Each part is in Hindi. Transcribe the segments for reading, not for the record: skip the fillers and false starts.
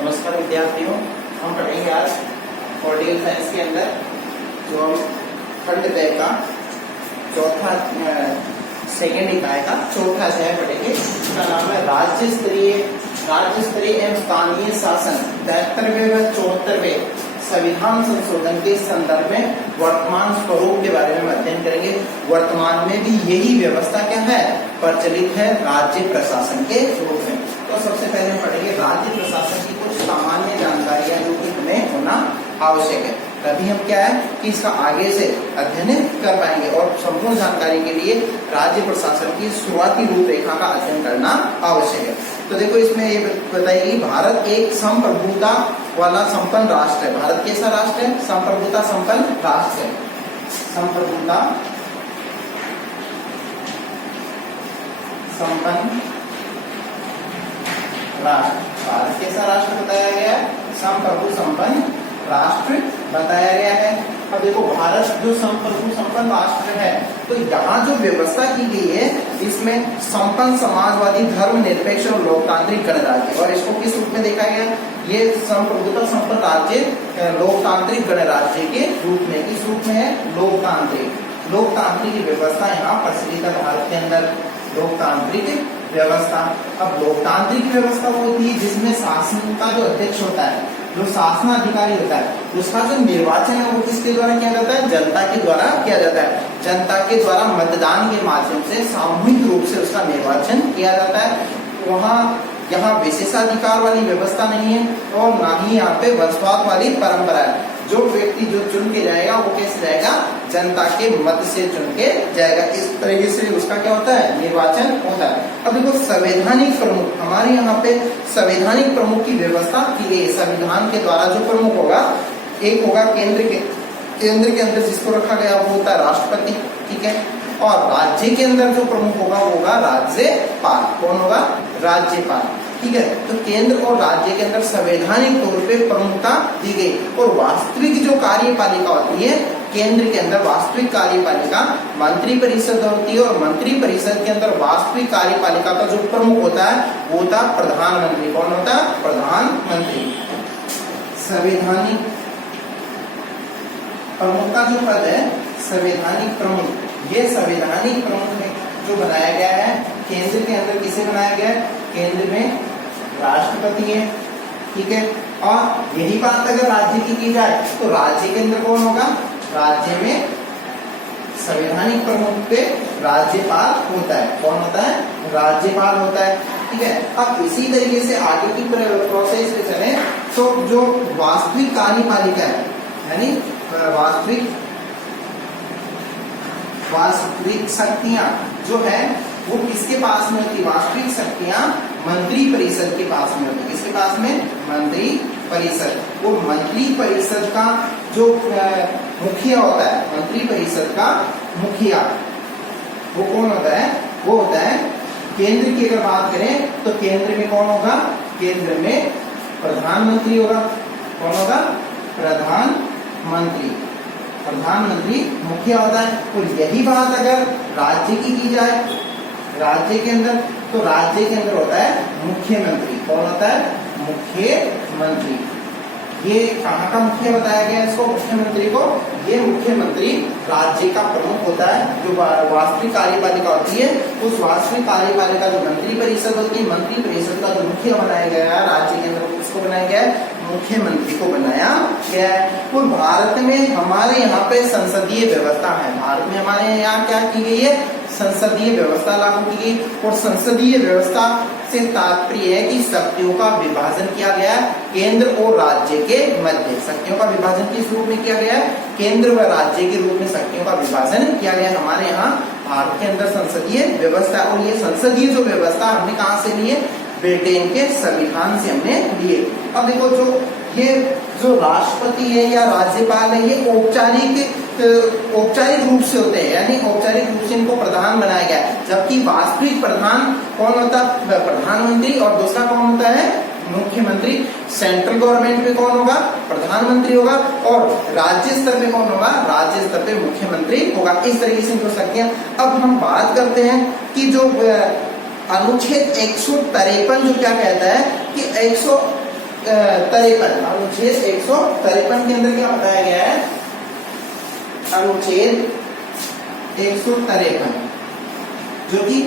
नमस्कार विद्यार्थियों, हम पढ़ेंगे आज पॉलिटिकल साइंस के अंदर जो हम खंड क का चौथा सेकेंड इकाई का चौथा अध्याय पढ़ेंगे। इसका नाम है राज्य स्तरीय एवं स्थानीय शासन 73वें व 74वें संविधान संशोधन के संदर्भ में वर्तमान स्वरूप के बारे में अध्ययन करेंगे। वर्तमान में भी यही व्यवस्था क्या है, प्रचलित है राज्य प्रशासन के रूप में। तो सबसे पहले हम पढ़ेंगे राज्य प्रशासन की कुछ सामान्य जानकारियां जो कि हमें होना आवश्यक है, तभी हम क्या है कि इसका आगे से अध्ययन कर पाएंगे। और संपूर्ण जानकारी के लिए राज्य प्रशासन की शुरुआती रूपरेखा का अध्ययन करना आवश्यक है। तो देखो, इसमें ये बताइए, भारत एक संप्रभुता वाला संपन्न राष्ट्र है। भारत कैसा राष्ट्र है? संप्रभुता संपन्न राष्ट्र है। संप्रभुता संपन्न राष्ट्र, भारत कैसा राष्ट्र बताया गया है? संप्रभु संपन्न राष्ट्र बताया गया है। अब देखो, भारत जो संप्रभु संपन्न राष्ट्र है, तो यहाँ जो व्यवस्था की गई है इसमें संपन्न समाजवादी धर्मनिरपेक्ष और लोकतांत्रिक गणराज्य, और इसको किस रूप में देखा गया? ये संप्रभुता संपन्न राज्य लोकतांत्रिक गणराज्य के रूप में। किस रूप में है? लोकतांत्रिक व्यवस्था यहाँ प्रचलित है भारत के अंदर। लोकतांत्रिक व्यवस्था, अब लोकतांत्रिक व्यवस्था वो होती है जिसमें शासन का जो अध्यक्ष होता है, जो शासनाधिकारी होता है, उसका जो निर्वाचन है वो किसके द्वारा किया जाता है? जनता के द्वारा किया जाता है। जनता के द्वारा मतदान के माध्यम से सामूहिक रूप से उसका निर्वाचन किया जाता है। वहाँ यहाँ विशेषाधिकार वाली व्यवस्था नहीं है और ना ही यहाँ पे वंशवाद वाली परंपरा है। जो व्यक्ति जो चुन के जाएगा वो कैसे जाएगा? जनता के मत से चुन के जाएगा। इस तरीके से उसका क्या होता है? निर्वाचन होता है। अब देखो, संवैधानिक प्रमुख, हमारे यहाँ पे संवैधानिक प्रमुख की व्यवस्था की गई है। संविधान के द्वारा जो प्रमुख होगा, एक होगा केंद्र के अंदर जिसको रखा गया वो होता है राष्ट्रपति, ठीक है। और राज्य के अंदर जो प्रमुख होगा वो होगा राज्यपाल। कौन होगा? राज्यपाल, ठीक है। तो केंद्र और राज्य के अंदर संवैधानिक तौर पे प्रमुखता दी गई। और वास्तविक जो कार्यपालिका होती है, केंद्र के अंदर वास्तविक कार्यपालिका मंत्री परिषद होती है, और मंत्री परिषद के अंदर वास्तविक कार्यपालिका का जो प्रमुख होता है वो होता है प्रधानमंत्री। कौन होता है? प्रधानमंत्री। संवैधानिक प्रमुख का जो पद है संवैधानिक प्रमुख, ये संवैधानिक प्रमुख जो बनाया गया है केंद्र के अंदर, किसे बनाया गया है? केंद्र में राष्ट्रपति है, ठीक है। और यही बात अगर राज्य की जाए तो राज्य के अंदर कौन होगा? राज्य में संवैधानिक प्रमुख पे राज्यपाल होता है। कौन होता है? राज्यपाल होता है, ठीक है। अब इसी तरीके से आगे की प्रोसेस पे चले तो जो वास्तविक कार्यपालिका है, यानी वास्तविक शक्तियां जो है वो किसके पास में होती? वास्तविक शक्तियां मंत्री परिषद के पास में होती है। किसके पास में? मंत्री परिषद। वो मंत्री परिषद का जो मुखिया होता है, मंत्री परिषद का मुखिया वो कौन होता है? वो होता है केंद्र की अगर बात करें तो केंद्र में कौन होगा? केंद्र में प्रधानमंत्री होगा। कौन होगा? प्रधानमंत्री मुखिया होता है। और यही बात अगर राज्य की जाए, राज्य के अंदर, तो राज्य के अंदर होता है मुख्यमंत्री। कौन होता है? मुख्यमंत्री। ये कहाँ का मुखिया बताया गया इसको? मुख्यमंत्री को। ये मुख्यमंत्री राज्य का प्रमुख होता है। जो वास्तविक कार्यपालिका होती है, उस वास्तविक कार्यपालिका जो मंत्री परिषद होती है, मंत्री परिषद का जो मुखिया बनाया गया है राज्य के अंदर, उसको बनाया गया है? मुख्यमंत्री को बनाया गया है। और भारत में हमारे यहाँ पे संसदीय व्यवस्था है। भारत में हमारे यहाँ क्या की गई है? संसदीय व्यवस्था लागू की गई। और संसदीय व्यवस्था से तात्पर्य है कि शक्तियों का विभाजन किया गया है केंद्र और राज्य के मध्य। शक्तियों का विभाजन किस रूप में किया गया है? केंद्र व राज्य के रूप में शक्तियों का विभाजन किया गया है हमारे यहाँ भारत के अंदर संसदीय व्यवस्था। और ये संसदीय जो व्यवस्था हमने कहाँ से ली है? ब्रिटेन के संविधान से हमने लिए। अब देखो, जो राष्ट्रपति है या राज्यपाल है, ये औपचारिक रूप से होते हैं, यानी औपचारिक रूप से इनको प्रधान बनाया गया है। जबकि वास्तविक प्रधान कौन होता है? प्रधानमंत्री। और दूसरा कौन होता है? मुख्यमंत्री। सेंट्रल गवर्नमेंट में कौन होगा? प्रधानमंत्री होगा। और राज्य स्तर पे कौन होगा? राज्य स्तर पे मुख्यमंत्री होगा। इस तरीके से हो सकते हैं। अब हम बात करते हैं कि जो अनुच्छेद 153 जो क्या कहता है कि 153 अनुच्छेद 153 के अंदर क्या बताया गया है? अनुच्छेद 153 जो कि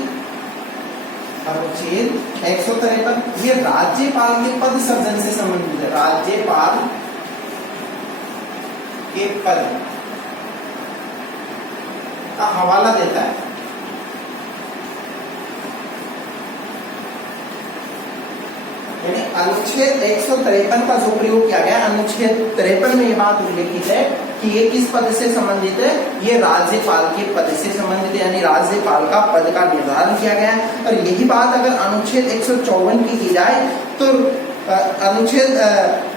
अनुच्छेद 153 ये राज्यपाल के पद सृजन से संबंधित है। राज्यपाल के पद का हवाला देता है। यानी अनुच्छेद 153 का जो प्रयोग किया गया, अनुच्छेद 53 में ये बात उल्लेखित है कि ये किस पद से संबंधित है? ये राज्यपाल के पद से संबंधित है, यानी राज्यपाल का पद का निर्धारण किया गया है। और यही बात अगर अनुच्छेद 154 की जाए तो अनुच्छेद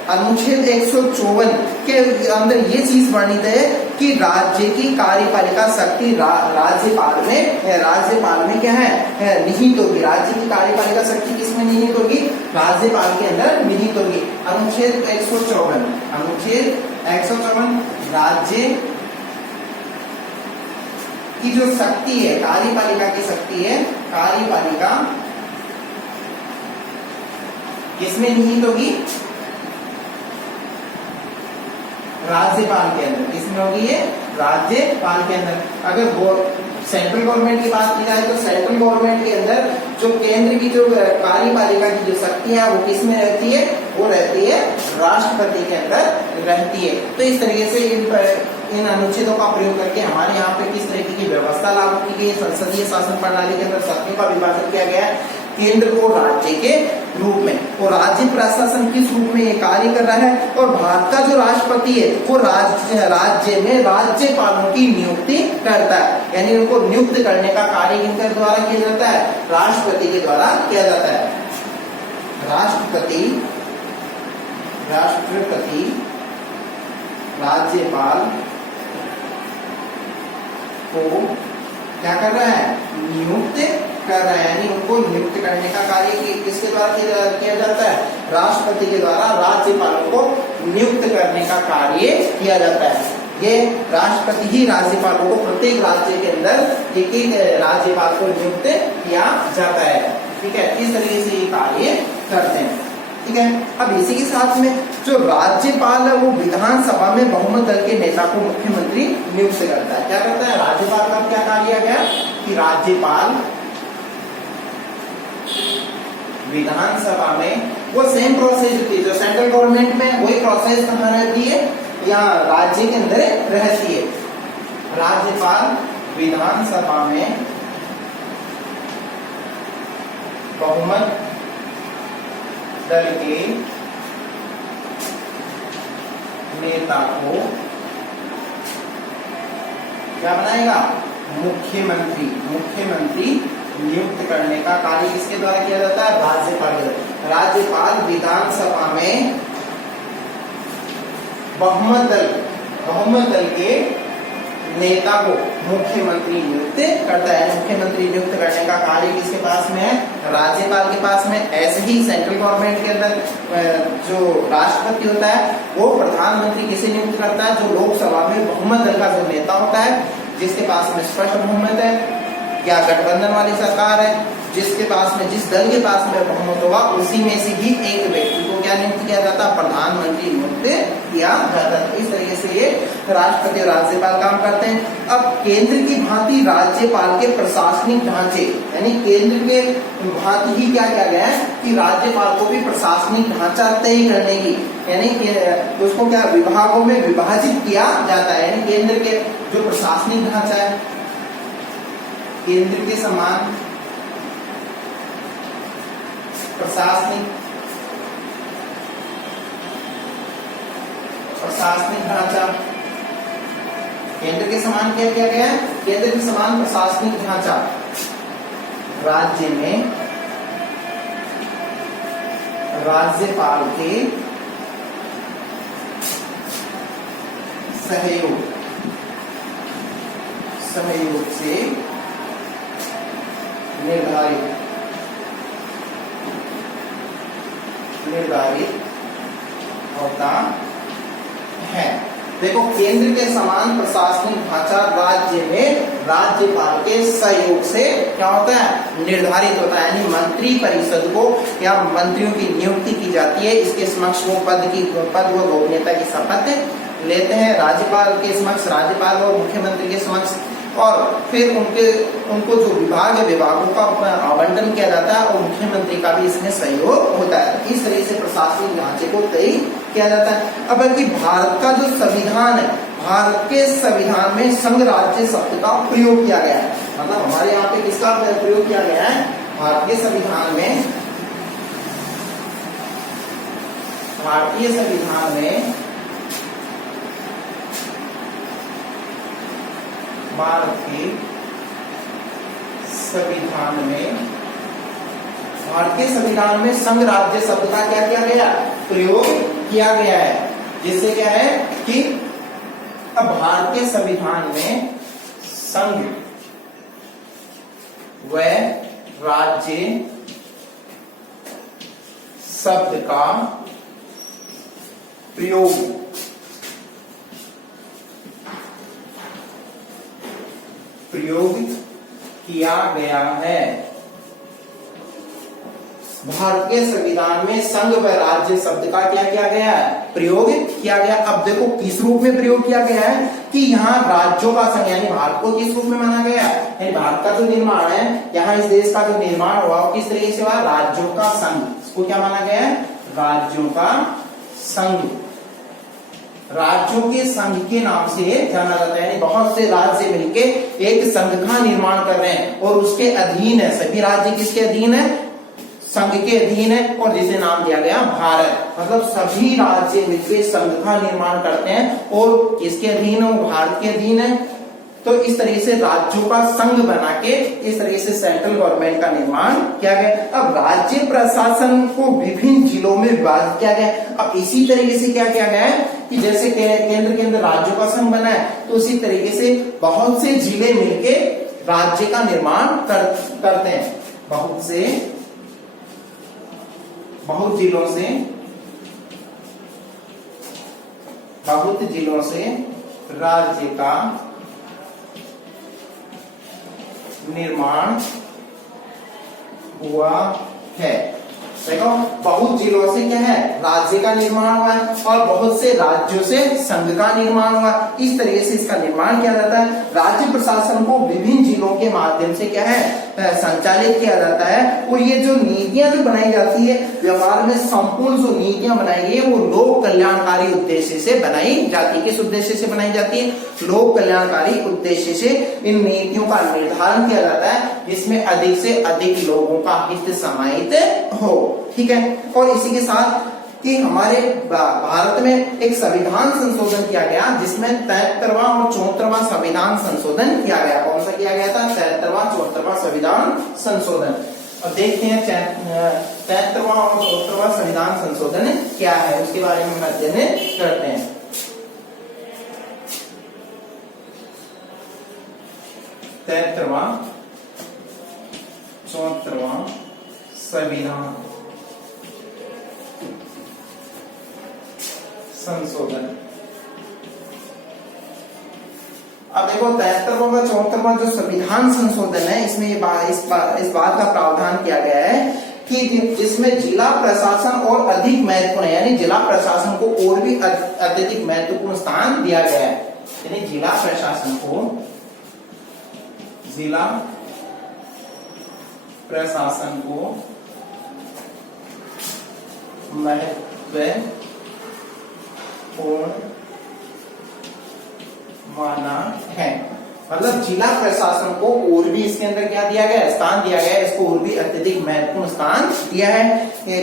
154 के अंदर ये चीज वर्णित है कि राज्य की कार्यपालिका शक्ति राज्यपाल में क्या है? निहित होगी। राज्य की कार्यपालिका शक्ति किसमें निहित होगी? राज्यपाल के अंदर निहित होगी। अनुच्छेद 154 राज्य की जो शक्ति है, कार्यपालिका की शक्ति है, कार्यपालिका किसमें निहित होगी? राज्यपाल के अंदर। किसमें होगी ये? राज्यपाल के अंदर। अगर सेंट्रल गवर्नमेंट की बात की जाए तो सेंट्रल गवर्नमेंट के अंदर जो केंद्र की जो कार्यपालिका की जो शक्ति है वो किसमें रहती है? वो रहती है राष्ट्रपति के अंदर रहती है। तो इस तरीके से इन अनुच्छेदों का प्रयोग करके हमारे यहाँ पे किस तरीके की व्यवस्था लागू की गई है? संसदीय शासन प्रणाली के अंदर शक्तियों का विभाजन किया गया है केंद्र को राज्य के रूप में, और राज्य प्रशासन किस रूप में ये कार्य कर रहा है। और भारत का जो राष्ट्रपति है वो राज्य में राज्यपालों की नियुक्ति करता है, यानी उनको नियुक्त करने का कार्य किनके द्वारा किया जाता है? राष्ट्रपति के द्वारा किया जाता है। राष्ट्रपति राज्यपाल को क्या कर रहा है? नियुक्त कर रहा है, यानी उनको नियुक्त करने का कार्य किसके द्वारा किया जाता है? राष्ट्रपति के द्वारा राज्यपालों को नियुक्त करने का कार्य किया जाता है। ये राष्ट्रपति ही राज्यपालों को प्रत्येक राज्य के अंदर एक एक राज्यपाल को नियुक्त किया जाता है। ठीक है, इस तरीके से ये कार्य करते हैं। ठीक है, अब इसी के साथ में जो राज्यपाल है वो विधानसभा में बहुमत दल के नेता को मुख्यमंत्री नियुक्त करता है। क्या करता है? राज्यपाल का क्या कार्य है कि राज्यपाल विधानसभा में वो सेम प्रोसेस होती है जो सेंट्रल गवर्नमेंट में, वही प्रोसेस कहाँ रहती है? यहाँ राज्य के अंदर रहती है। राज्यपाल विधानसभा में बहुमत दल के नेता को क्या बनाएगा? मुख्यमंत्री नियुक्त करने का कार्य किसके द्वारा किया जाता है? राज्यपाल विधानसभा में बहुमत दल के नेता को मुख्यमंत्री नियुक्त करता है। मुख्यमंत्री नियुक्त करने का कार्य किसके पास में है? राज्यपाल के पास में। ऐसे ही सेंट्रल गवर्नमेंट के अंदर जो राष्ट्रपति होता है वो प्रधानमंत्री किसे नियुक्त करता है? जो लोकसभा में बहुमत दल का जो नेता होता है, जिसके पास में स्पष्ट बहुमत है या गठबंधन वाली सरकार है, जिसके पास में जिस दल के पास में बहुमत होगा उसी में से ही एक व्यक्ति को क्या नियुक्त किया जाता है? प्रधानमंत्री नियुक्त किया जाता है। इस तरीके से ये राष्ट्रपति और राज्यपाल काम करते हैं। अब केंद्र की भांति राज्यपाल के प्रशासनिक ढांचे, यानी केंद्र के भांति ही क्या किया गया है कि राज्यपाल को भी प्रशासनिक ढांचा तय करने की, यानी उसको क्या विभागों में विभाजित किया जाता है। यानी केंद्र के जो प्रशासनिक ढांचा है, केंद्र के समान प्रशासनिक ढांचा, केंद्र के समान क्या किया गया है? केंद्र के समान प्रशासनिक ढांचा राज्य में राज्यपाल के सहयोग से निर्धारित होता है। देखो, केंद्र के समान प्रशासनिक ढांचा राज्य में राज्यपाल के सहयोग से क्या होता है, निर्धारित होता है। यानी मंत्री परिषद को या मंत्रियों की नियुक्ति की जाती है, इसके समक्ष वो पद व गोपनीयता की शपथ लेते हैं। राज्यपाल के समक्ष, राज्यपाल और मुख्यमंत्री के समक्ष, और फिर उनको जो विभाग है, विभागों का आवंटन किया जाता है और मुख्यमंत्री का भी इसमें सहयोग होता है। इस तरह से प्रशासनिक ढांचे को तय किया जाता है। अब कि भारत का जो संविधान है, भारत के संविधान में संघ राज्य शब्द का प्रयोग किया गया है। मतलब हमारे यहाँ पे किसका प्रयोग किया गया है, भारतीय संविधान में, भारतीय संविधान में भारत के संविधान में संघ राज्य शब्द का क्या किया गया, प्रयोग किया गया है। जिससे क्या है कि अब भारतीय संविधान में संघ व राज्य शब्द का प्रयोग किया गया है। भारत के संविधान में संघ व राज्य शब्द का क्या किया गया है, प्रयोग किया गया। अब देखो किस रूप में प्रयोग किया गया है कि यहाँ राज्यों का संघ, यानी भारत को किस रूप में माना गया है, यानी भारत का जो निर्माण है, यहाँ इस देश का जो निर्माण हुआ वो किस तरीके से हुआ, राज्यों का संघ। इसको क्या माना गया है, राज्यों का संघ। राज्यों के संघ के नाम से जाना जाता है। यानी बहुत से राज्य मिलके एक संघ का निर्माण कर रहे हैं और उसके अधीन है, सभी राज्य किसके अधीन है, संघ के अधीन है, और जिसे नाम दिया गया भारत। मतलब सभी राज्य मिलकर संघ का निर्माण करते हैं और किसके अधीन है, वो भारत के अधीन है। तो इस तरीके से राज्यों का संघ बना के इस तरीके से सेंट्रल गवर्नमेंट का निर्माण किया गया। अब राज्य प्रशासन को विभिन्न जिलों में विभाजित किया गया। अब इसी तरीके से क्या किया गया है कि जैसे केंद्र के अंदर राज्यों का संघ बना है, तो उसी तरीके से बहुत से जिले मिलके राज्य का निर्माण करते हैं। बहुत जिलों से राज्य का निर्माण हुआ है। देखो बहुत जिलों से क्या है, राज्य का निर्माण हुआ है और बहुत से राज्यों से संघ का निर्माण हुआ। इस तरीके से इसका निर्माण किया जाता है। राज्य प्रशासन को विभिन्न जिलों के माध्यम से क्या है, संचालित किया जाता है। और ये जो नीतियां जो बनाई जाती है, व्यवहार में संपूर्ण जो नीतियां बनाई गई है वो लोक कल्याणकारी उद्देश्य से बनाई जाती है। किस उद्देश्य से बनाई जाती है, लोक कल्याणकारी उद्देश्य से इन नीतियों का निर्धारण किया जाता है, जिसमें अधिक से अधिक लोगों का हित समाहित हो। ठीक है। और इसी के साथ कि हमारे भारत में एक संविधान संशोधन किया गया, जिसमें 73वां और 74वां संविधान संशोधन किया गया। कौन सा किया गया था, 73वां 74वां संविधान संशोधन। अब देखते हैं 73वां और 74वां संविधान संशोधन क्या है, उसके बारे में अध्ययन करते हैं। 73वां 74वां संविधान संशोधन। अब देखो 73वां व 74वां जो संविधान संशोधन है, इसमें इस बात का प्रावधान किया गया है कि जिसमें जिला प्रशासन और अधिक महत्वपूर्ण है, यानी जिला प्रशासन को और भी अत्यधिक महत्वपूर्ण स्थान दिया गया है। यानी जिला प्रशासन को महत्वपूर्ण माना है। मतलब जिला प्रशासन को और भी इसके अंदर क्या दिया गया, स्थान दिया गया है, इसको और भी अत्यधिक महत्वपूर्ण स्थान दिया है।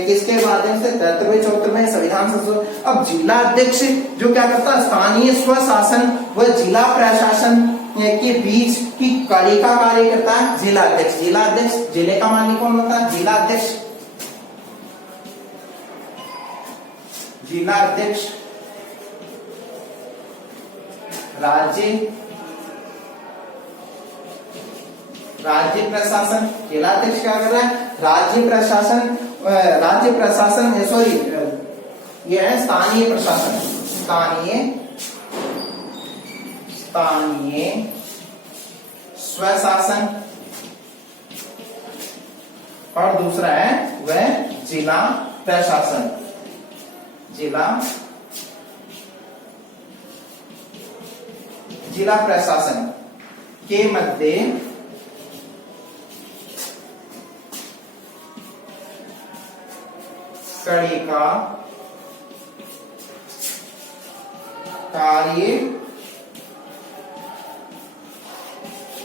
किसके माध्यम से, 73वें 74वें संविधान संशोधन। अब जिला अध्यक्ष जो क्या करता है, स्थानीय स्वशासन व जिला प्रशासन के बीच की कड़ी का कार्य करता है जिला अध्यक्ष। जिला अध्यक्ष, जिले का मालिक कौन होता है, जिला अध्यक्ष। जिला अध्यक्ष राज्य प्रशासन, जिला अध्यक्ष क्या कर रहा है, राज्य प्रशासन सॉरी ये है स्थानीय प्रशासन, स्थानीय स्वशासन और दूसरा है वह जिला प्रशासन। जिला प्रशासन के मध्य कड़ी का कार्य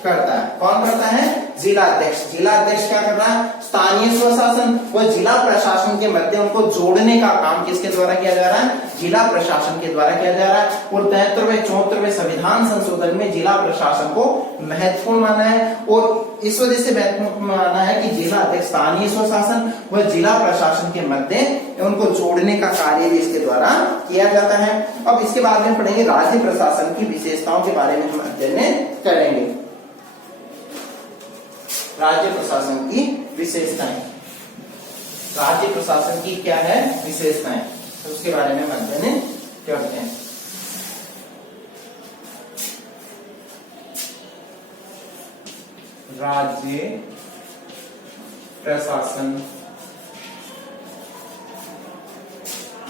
करता है। कौन करता है? जिला अध्यक्ष। जिला अध्यक्ष क्या कर रहा है? स्थानीय स्वशासन व जिला प्रशासन के मध्य उनको जोड़ने का काम किसके द्वारा किया जा रहा है? जिला प्रशासन के द्वारा किया जा रहा है। और 73वें 74वें संविधान संशोधन में जिला प्रशासन को महत्वपूर्ण माना है और इस वजह से महत्वपूर्ण माना है कि जिला अध्यक्ष स्थानीय स्वशासन व जिला प्रशासन के मध्य उनको जोड़ने का कार्य भी इसके द्वारा किया जाता है। अब इसके बाद में पढ़ेंगे राज्य प्रशासन की विशेषताओं के बारे में हम अध्ययन करेंगे। राज्य प्रशासन की विशेषताएं। राज्य प्रशासन की क्या है विशेषताएं, तो उसके बारे में हम अध्ययन करते हैं। राज्य प्रशासन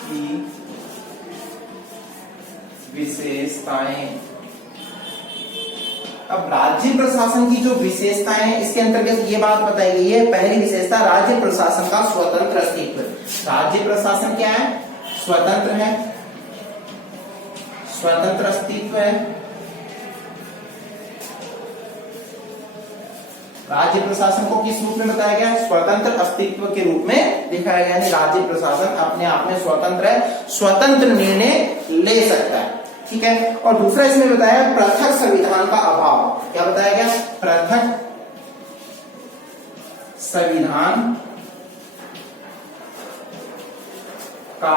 की विशेषताएं। अब राज्य प्रशासन की जो विशेषताएं हैं इसके अंतर्गत ये बात बताई गई है। पहली विशेषता राज्य प्रशासन का स्वतंत्र अस्तित्व। राज्य प्रशासन क्या है? स्वतंत्र है, स्वतंत्र अस्तित्व है। राज्य प्रशासन को किस रूप में बताया गया? स्वतंत्र अस्तित्व के रूप में दिखाया गया है। राज्य प्रशासन अपने आप में स्वतंत्र है, स्वतंत्र निर्णय ले सकता है। ठीक है। और दूसरा इसमें बताया पृथक संविधान का अभाव। क्या बताया गया? पृथक संविधान का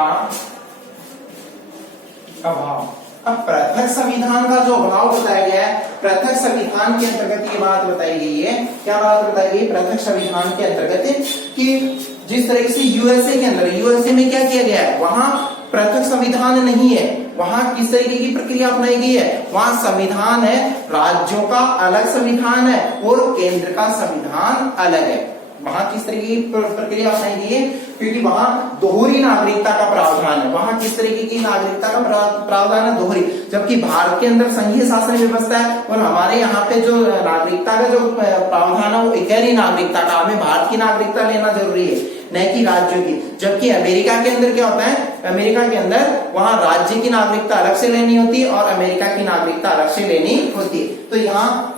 अभाव। अब पृथक संविधान का जो अभाव बताया गया है, पृथक संविधान के अंतर्गत ये बात बताई गई है। क्या बात बताई गई पृथक संविधान के अंतर्गत? कि जिस तरीके से यूएसए के अंदर, यूएसए में क्या किया गया है? वहां पृथक संविधान नहीं है। वहां किस तरीके की प्रक्रिया अपनाई गई है? वहां संविधान है, राज्यों का अलग संविधान है और केंद्र का संविधान अलग है। वहां किस तरीके की प्रक्रिया अपनाई गई है? क्योंकि वहां दोहरी नागरिकता का प्रावधान है। वहां किस तरीके की नागरिकता का प्रावधान है? दोहरी। जबकि भारत के अंदर संघीय शासन व्यवस्था है और हमारे यहाँ पे जो नागरिकता का जो प्रावधान है वो इकहरी नागरिकता का, हमें भारत की नागरिकता लेना जरूरी है, न कि राज्यों की। जबकि अमेरिका के अंदर क्या होता है? अमेरिका के अंदर वहां राज्य की नागरिकता अलग से लेनी होती है और अमेरिका की नागरिकता अलग से लेनी होती है। तो यहाँ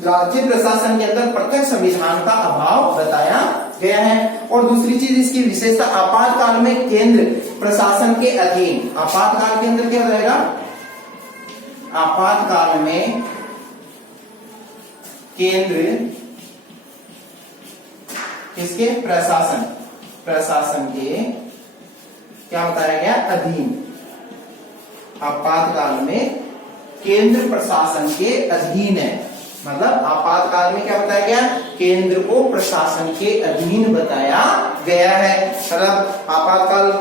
राज्य प्रशासन के अंदर पृथक संविधान का अभाव बताया गया है। और दूसरी चीज इसकी विशेषता, आपातकाल में केंद्र प्रशासन के अधीन। आपातकाल के अंदर क्या हो जाएगा? आपातकाल में केंद्र किसके? प्रशासन के क्या बताया गया? अधीन। आपातकाल में केंद्र प्रशासन के अधीन है। मतलब आपातकाल में क्या बताया गया? केंद्र को प्रशासन के अधीन बताया गया है। मतलब आपातकाल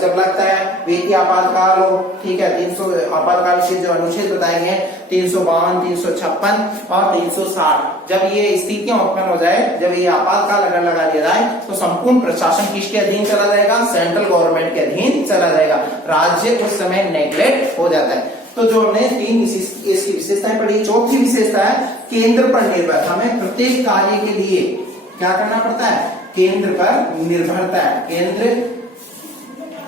जब लगता है, व्यक्ति आपातकाल हो, ठीक है, 300 आपातकाल के जो अनुच्छेद बताए गए 352, 356 और 360, जब ये स्थितियां उत्पन्न हो जाए, जब ये आपातकाल अगर लगा दिया जाए तो संपूर्ण प्रशासन किसके अधीन चला जाएगा? सेंट्रल गवर्नमेंट के अधीन चला जाएगा। राज्य उस समय नेग्लेक्ट हो जाता है। तो जो हमने तीन इसकी विशेषताएं पढ़ी। चौथी विशेषता है केंद्र पर निर्भर। हमें प्रत्येक कार्य के लिए क्या करना पड़ता है? केंद्र पर निर्भरता है। केंद्र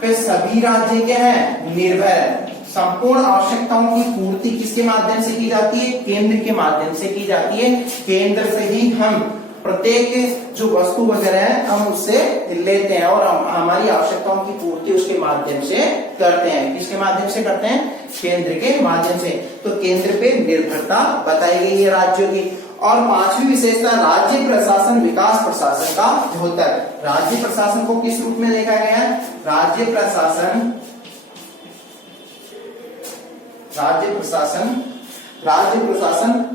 पे सभी राज्य क्या है? निर्भर है। संपूर्ण आवश्यकताओं की पूर्ति किसके माध्यम से की जाती है? केंद्र के माध्यम से की जाती है। केंद्र से ही हम प्रत्येक जो वस्तु वगैरह है हम उससे लेते हैं और हमारी आवश्यकताओं की पूर्ति उसके माध्यम से करते हैं। किसके माध्यम से करते हैं? केंद्र के माध्यम से। तो केंद्र पे निर्भरता बताई गई है राज्यों की। और पांचवी विशेषता राज्य प्रशासन विकास प्रशासन का होता है। राज्य प्रशासन को किस रूप में देखा गया है? राज्य प्रशासन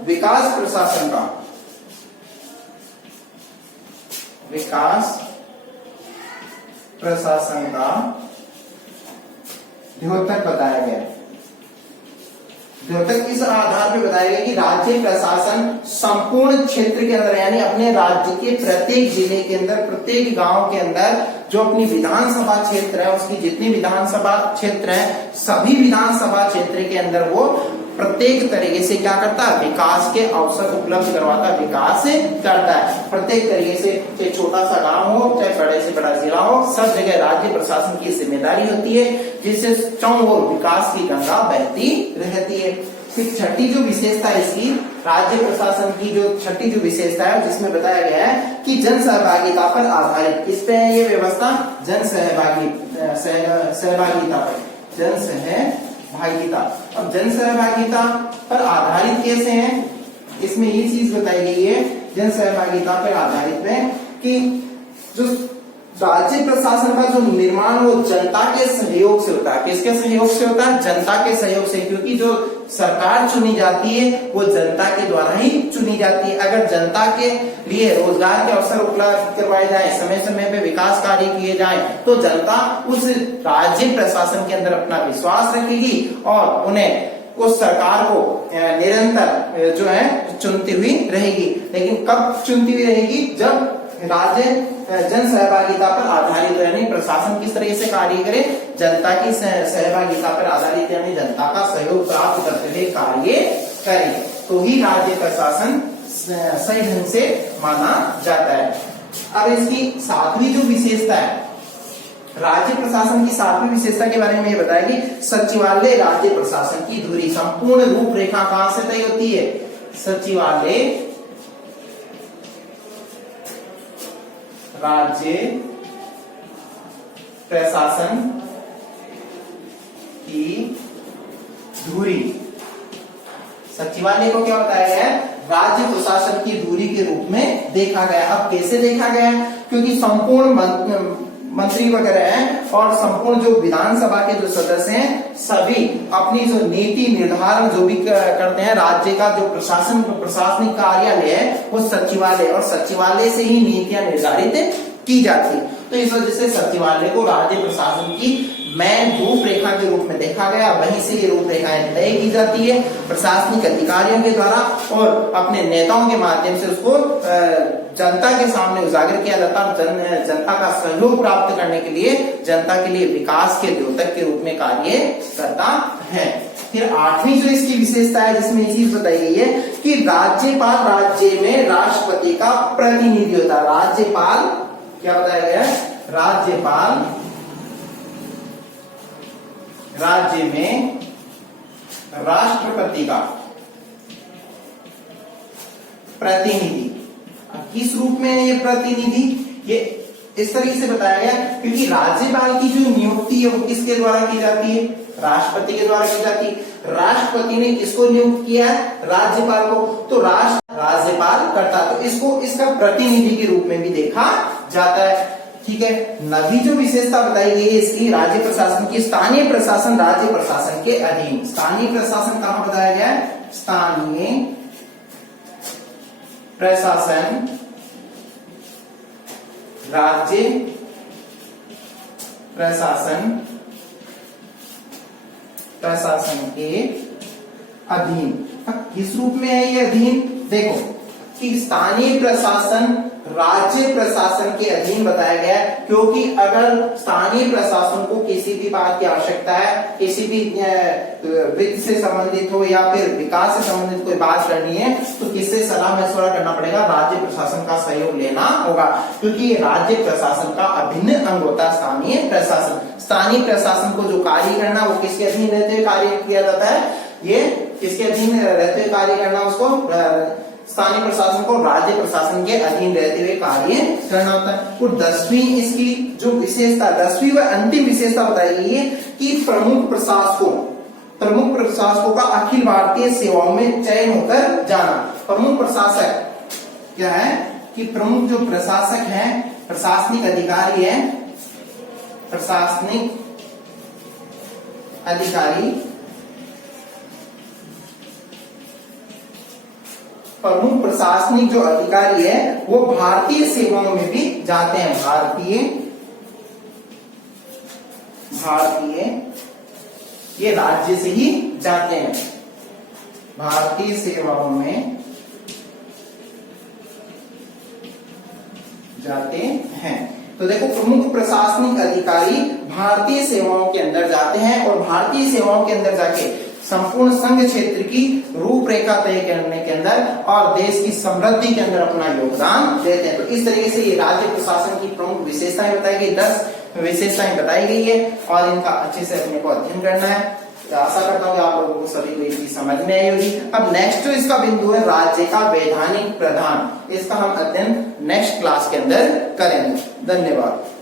विकास प्रशासन का, विकास प्रशासन का द्योतक बताया गया। जब तक इस आधार पे बताया गया कि राज्य प्रशासन संपूर्ण क्षेत्र के अंदर यानी अपने राज्य के प्रत्येक जिले के अंदर, प्रत्येक गांव के अंदर जो अपनी विधानसभा क्षेत्र है, उसकी जितनी विधानसभा क्षेत्र है, सभी विधानसभा क्षेत्र के अंदर वो प्रत्येक तरीके से क्या करता है, विकास के अवसर उपलब्ध करवाता है, विकास करता है प्रत्येक तरीके से। चाहे छोटा सा गांव हो, चाहे बड़े से बड़ा जिला हो, सब जगह राज्य प्रशासन की जिम्मेदारी होती है, जिससे चारों ओर विकास की गंगा बहती रहती है। फिर छठी जो विशेषता है इसकी, राज्य प्रशासन की जो छठी जो विशेषता है, जिसमें बताया गया है कि जन सहभागिता पर आधारित। किस पे है ये व्यवस्था? जन सहभागिता पर, जन सहभागिता। अब जन सहभागिता पर आधारित कैसे है, इसमें ये चीज बताई गई है जन सहभागिता पर आधारित है कि जो राज्य प्रशासन का जो निर्माण वो जनता के सहयोग से होता है। किसके सहयोग से होता है? जनता के सहयोग से, क्योंकि जो सरकार चुनी जाती है वो जनता के द्वारा ही चुनी जाती है। अगर जनता के लिए रोजगार के अवसर उपलब्ध करवाए जाए, समय समय पे विकास कार्य किए जाए, तो जनता उस राज्य प्रशासन के अंदर अपना विश्वास रखेगी और उन्हें उस सरकार को निरंतर जो है चुनती हुई रहेगी। लेकिन कब चुनती हुई रहेगी? जब राज्य जन सहभागिता पर आधारित, यानी प्रशासन किस तरह से कार्य करे, जनता की सहभागिता पर आधारित, यानी जनता का सहयोग प्राप्त करते हुए कार्य करे, तो ही राज्य प्रशासन सही ढंग से माना जाता है। अब इसकी सातवीं जो विशेषता है, राज्य प्रशासन की सातवीं विशेषता के बारे में ये बताया कि सचिवालय राज्य प्रशासन की धुरी। संपूर्ण रूपरेखा कहां से तय होती है? सचिवालय राज्य प्रशासन की धुरी। सचिवालय को क्या बताया गया है? राज्य प्रशासन की धुरी के रूप में देखा गया। अब कैसे देखा गया? क्योंकि संपूर्ण मंत्री वगैरह हैं और संपूर्ण जो विधानसभा के जो सदस्य हैं, सभी अपनी जो नीति निर्धारण जो भी करते हैं, राज्य का जो प्रशासनिक कार्यालय है वो सचिवालय, और सचिवालय से ही नीतियां निर्धारित की जाती है। तो इस वजह से सचिवालय को राज्य प्रशासन की मैन रूपरेखा के रूप में देखा गया। वहीं से ये रूपरेखाएं तय की जाती है प्रशासनिक अधिकारियों के द्वारा, और अपने नेताओं के माध्यम से उसको जनता के सामने उजागर किया जाता है। जनता का सहयोग प्राप्त करने के लिए, जनता के लिए विकास के द्योतक के रूप में कार्य करता है। फिर आठवीं जो इसकी विशेषता है, जिसमें ये चीज बताई गई है कि राज्यपाल राज्य में राष्ट्रपति का प्रतिनिधि होता है। राज्यपाल क्या बताया गया है? राज्यपाल राज्य में राष्ट्रपति का प्रतिनिधि। किस रूप में है ये प्रतिनिधि? ये इस तरीके से बताया गया क्योंकि राज्यपाल की जो नियुक्ति है वो किसके द्वारा की जाती है? राष्ट्रपति के द्वारा की जाती है। राष्ट्रपति ने किसको नियुक्त किया है? राज्यपाल को। तो राज्यपाल करता, तो इसको इसका प्रतिनिधि के रूप में भी देखा जाता है। ठीक है। नवी जो विशेषता बताई गई है इसकी राज्य प्रशासन की, स्थानीय प्रशासन राज्य प्रशासन के अधीन। स्थानीय प्रशासन कहां बताया गया है? स्थानीय प्रशासन राज्य प्रशासन के अधीन। अब किस रूप में है ये अधीन? देखो कि स्थानीय प्रशासन राज्य प्रशासन के अधीन बताया गया है, क्योंकि अगर स्थानीय प्रशासन को किसी भी बात की आवश्यकता है, किसी भी वित्त से संबंधित हो या फिर विकास से संबंधित कोई बात करनी है, तो किससे सलाह मशवरा करना पड़ेगा? राज्य प्रशासन का सहयोग लेना होगा, क्योंकि राज्य प्रशासन का अभिन्न अंग होता है स्थानीय प्रशासन। स्थानीय प्रशासन को जो कार्य करना वो किसके अधीन रहते हुए कार्य किया जाता है? ये किसके अधीन रहते हुए कार्य करना? उसको स्थानीय प्रशासन को राज्य प्रशासन के अधीन रहते हुए कार्य करना होता है। और 10वीं इसकी जो विशेषता, 10वीं व अंतिम विशेषता बताई गई है कि प्रमुख प्रशासकों का अखिल भारतीय सेवाओं में चयन होकर जाना। प्रमुख प्रशासक क्या है? कि प्रमुख जो प्रशासक है, प्रशासनिक अधिकारी है, प्रशासनिक अधिकारी प्रमुख प्रशासनिक जो अधिकारी है वो भारतीय सेवाओं में भी जाते हैं। भारतीय ये राज्य से ही जाते हैं। भारतीय सेवाओं में जाते हैं। तो देखो प्रमुख प्रशासनिक अधिकारी भारतीय सेवाओं के अंदर जाते हैं और भारतीय सेवाओं के अंदर जाके संपूर्ण संघ क्षेत्र की रूपरेखा तय करने के अंदर और देश की समृद्धि के अंदर अपना योगदान देते हैं। तो इस तरीके से ये राज्य प्रशासन की प्रमुख विशेषताएं बताई गई, 10 विशेषताएं बताई गई है और इनका अच्छे से अपने को अध्ययन करना है। तो आशा करता हूँ कि आप लोगों को सभी को ये चीज समझ में आई होगी। अब नेक्स्ट जो इसका बिंदु है राज्य का वैधानिक प्रधान, इसका हम अध्ययन नेक्स्ट क्लास के अंदर करेंगे। धन्यवाद।